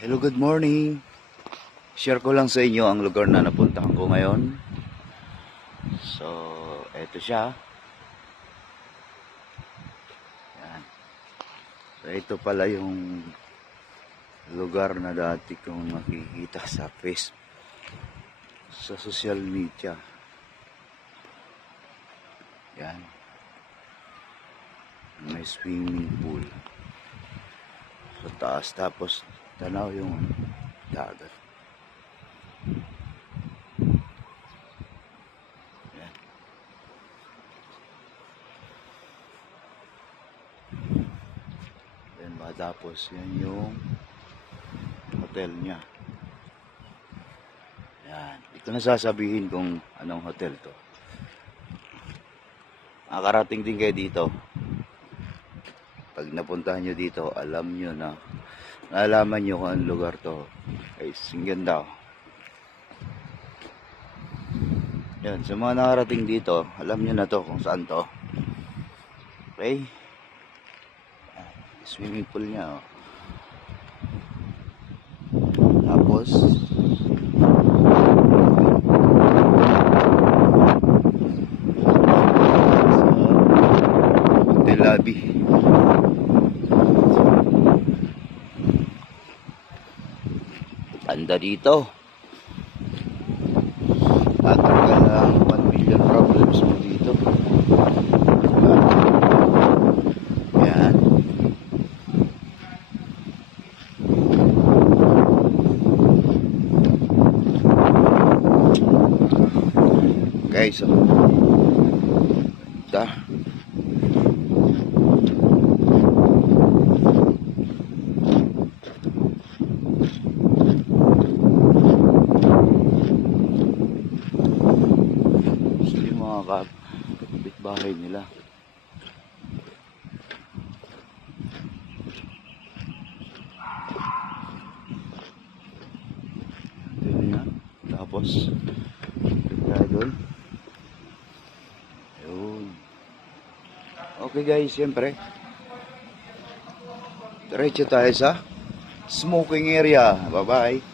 Hello, good morning. Share ko lang sa inyo ang lugar na napuntahan ko ngayon. So, eto siya. Yan. So, ito pala yung lugar na dati kong nakikita sa Facebook, sa social media. Yan. May swimming pool sa taas, tapos tanaw yung dagat. Yan. Then matapos yan yung hotel niya. Yan. Ito na sasabihin kung anong hotel to. Nakarating din kayo dito. Pag napuntahan nyo dito, alam nyo na nalaman nyo kung anong lugar to. Guys, ang ganda. Yan, sa mga nakarating dito, alam nyo na to kung saan to. Okay? Swimming pool niya. Oh. Tapos, hotel lobby. Ganda dito. Tatanggal ang 1 million problems mo dito. Yan. Guys, so, dah. Kapitbahay nila. Doon na. Tapos kaya doon. Ayun. Okay guys, siyempre diretso tayo sa smoking area. Bye bye.